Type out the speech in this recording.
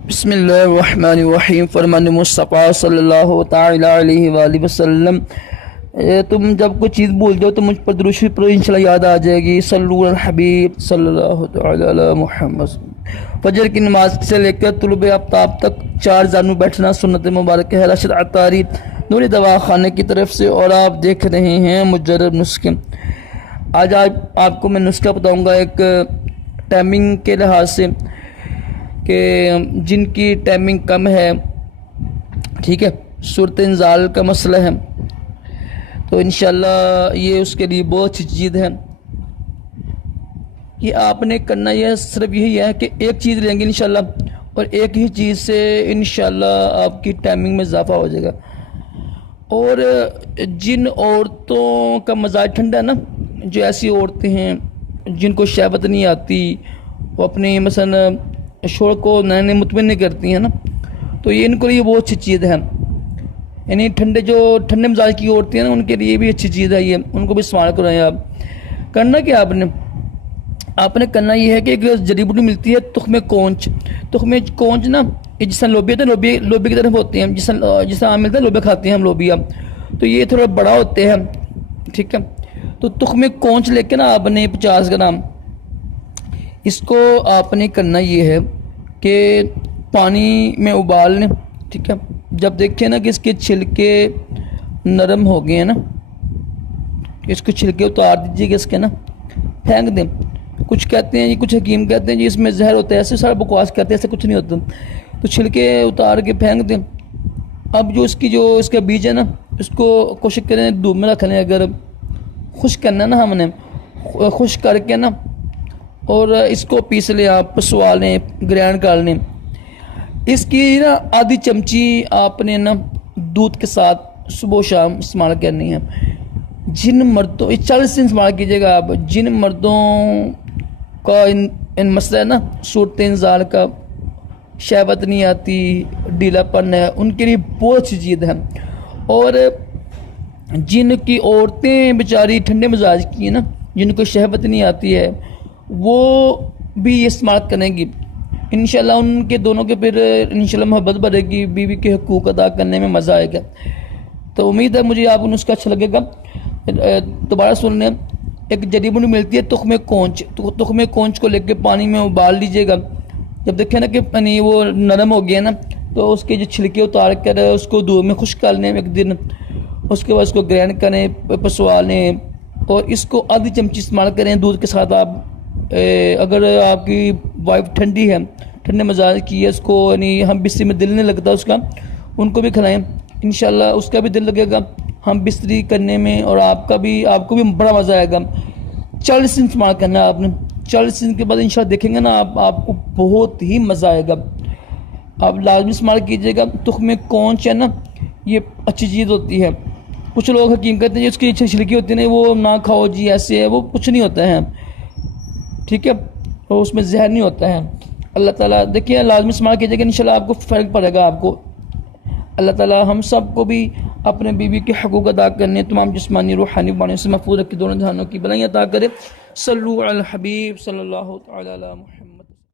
बिस्मिल्लाहिर्रहमानिर्रहीम। फरमान मुस्तफ़ा सल्लल्लाहु तआला अलैहि वसल्लम, तुम जब कोई चीज़ भूल जाओ तो मुझ पर दुरूद शरीफ पढ़ो, इंशाल्लाह याद आ जाएगी। सल्लु अल हबीब सल्लल्लाहु तआला अला मुहम्मद। फजर की नमाज से लेकर तुलुब आफ्ताब तक 4 जानू बैठना सुन्नत मुबारक है। राशिद अत्तारी, नूरी दवा खाने की तरफ से, और आप देख रहे हैं मुजर्रब नुस्खे। आज आपको मैं नुस्खा बताऊंगा एक टाइमिंग के लिहाज से कि जिनकी टाइमिंग कम है, ठीक है, सूरत इंजाल का मसला है, तो इंशाल्लाह ये उसके लिए बहुत अच्छी चीज़ है। कि आपने करना यह सिर्फ यही है कि एक चीज़ लेंगे इंशाल्लाह, और एक ही चीज़ से इंशाल्लाह आपकी टाइमिंग में इजाफा हो जाएगा। और जिन औरतों का मजाज ठंडा है ना, जो ऐसी औरतें हैं जिनको शहवत नहीं आती, वो अपनी मसलन शोर को नए मुतमिन नहीं करती हैं ना, तो ये इनको लिए बहुत अच्छी चीज़ है। यानी ठंडे मिजाज की औरतें हैं ना, उनके लिए भी अच्छी चीज़ है ये, उनको भी इस्तेमाल करें आप। करना क्या आपने करना ये है कि एक जड़ी बूटी मिलती है तुख्मे कोंच ना, ये जिस लोबिया था, लोबी की तरफ होते हैं, जिस आम मिलता है लोबिया खाते हैं हम लोबिया, तो ये थोड़ा बड़ा होते हैं, ठीक है। तो तुख्मे कोंच लेके ना आपने 50 ग्राम, इसको आपने करना ये है कि पानी में उबाल लें, ठीक है। जब देखें ना कि इसके छिलके नरम हो गए हैं ना, इसको छिलके उतार दीजिएगा, इसके ना फेंक दें। कुछ कहते हैं, कुछ हकीम कहते हैं जी इसमें जहर होता है, ऐसे सारा बकवास करते हैं, ऐसे कुछ नहीं होता। तो छिलके उतार के फेंक दें। अब जो इसका बीज है ना, इसको कोशिश करें धूप में रख लें। अगर खुश्क करना ना, हमने खुश्क करके ना, और इसको पीस लें, आप पसवा लें, ग्राइंड कर लें। इसकी ना आधी चमची आपने ना दूध के साथ सुबह शाम इस्तेमाल करनी है। जिन मर्दों, 40 दिन इस्तेमाल कीजिएगा आप, जिन मर्दों का इन मसला है ना, सूरत इंजाल का, शहवत नहीं आती, ढीलापन है, उनके लिए बहुत अच्छी चीज़ है। और जिनकी औरतें बेचारी ठंडे मिजाज की है ना, जिनको शहवत नहीं आती है, वो भी ये इस्तेमाल करेंगी इंशाल्लाह। उनके दोनों के फिर इंशाल्लाह मोहब्बत बढ़ेगी, बीवी के हकूक़ अदा करने में मज़ा आएगा। तो उम्मीद है मुझे आपको नुस्खा अच्छा लगेगा। दोबारा सुन लें, एक जड़ी बूटी मिलती है तुख्मे कोंच, तो तुख्मे कोंच को लेके पानी में उबाल लीजिएगा। जब देखें ना कि पानी वो नरम हो गया ना, तो उसके जो छिलके उतार कर उसको धूप में खुश्क कर लें एक दिन। उसके बाद उसको ग्राइंड करें, पसवा लें, और इसको आधी चमची इस्तेमाल करें दूध के साथ। आप अगर आपकी वाइफ ठंडी है, ठंडे मजाज की है, इसको यानी हम बिस्तरी में दिल नहीं लगता उसका, उनको भी खिलाएं, इंशाल्लाह उसका भी दिल लगेगा हम बिस्तरी करने में, और आपको भी बड़ा मज़ा आएगा। 40 दिन इस्तेमाल करना है आपने। 40 दिन के बाद इंशाल्लाह देखेंगे ना आपको बहुत ही मज़ा आएगा। आप लाजमी इस्तेमाल कीजिएगा। तुख्मे कोंच है ना, ये अच्छी चीज़ होती है। कुछ लोग हकीम कहते हैं उसकी छिलकी होती है ना, वो ना खाओ जी, ऐसे है, वो कुछ नहीं होता है, ठीक है, और उसमें जहर नहीं होता है। अल्लाह ताला, देखिए लाजमी इस्तेमाल कीजिएगा, इंशाल्लाह आपको फ़र्क पड़ेगा आपको। अल्लाह ताला हम सब को भी अपने बीवी के हकूक़ अदा करने, तमाम जिस्मानी रूहानी बानी से महफूज रखे, दोनों जहानों की भलाई अता करे। सल्लु अल हबीब सल्लल्लाहु तआला अलैहि वसल्लम।